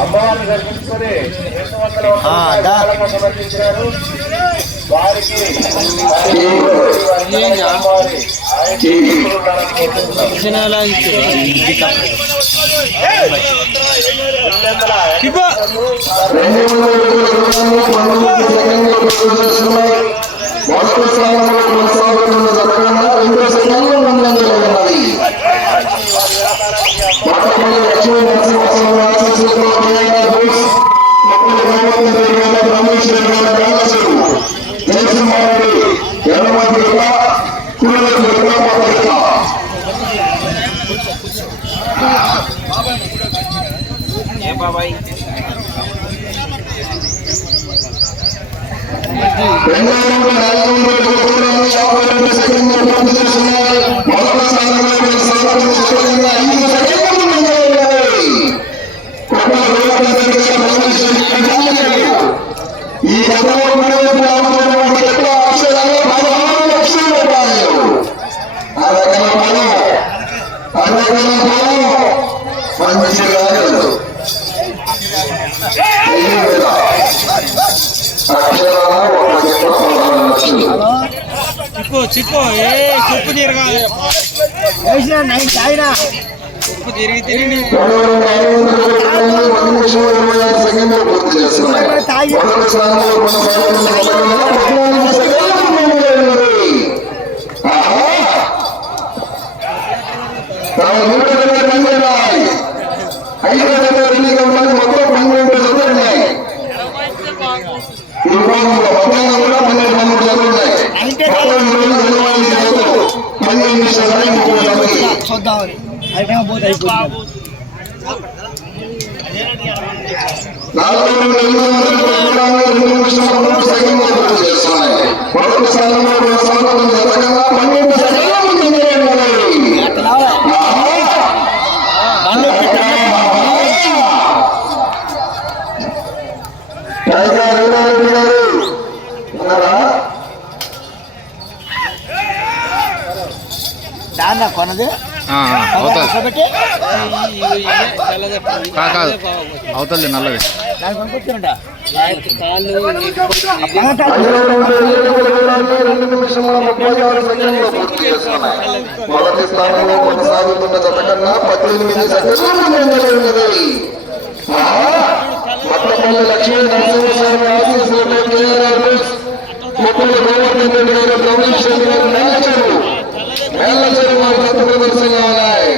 అమ్మవారిని దర్శించుకొని రెండు వందల సమర్పించారు వారికి మొదటి స్థానంలో కొనసాగుతున్న ఏం బాబాయ్ ఈ Thank you. చిప్పు చిప్పు ఏ చిప్పు తిరగా చిప్పు తిరిగి తిరిగి. ఆహా. చూద్దామని అయిపోతే అయిపోతుంది అవుతుంది నల్లది. కొనసాగుతున్న కన్నా పద్దెనిమిది గుర్తులు గుర్తులు కావాలి.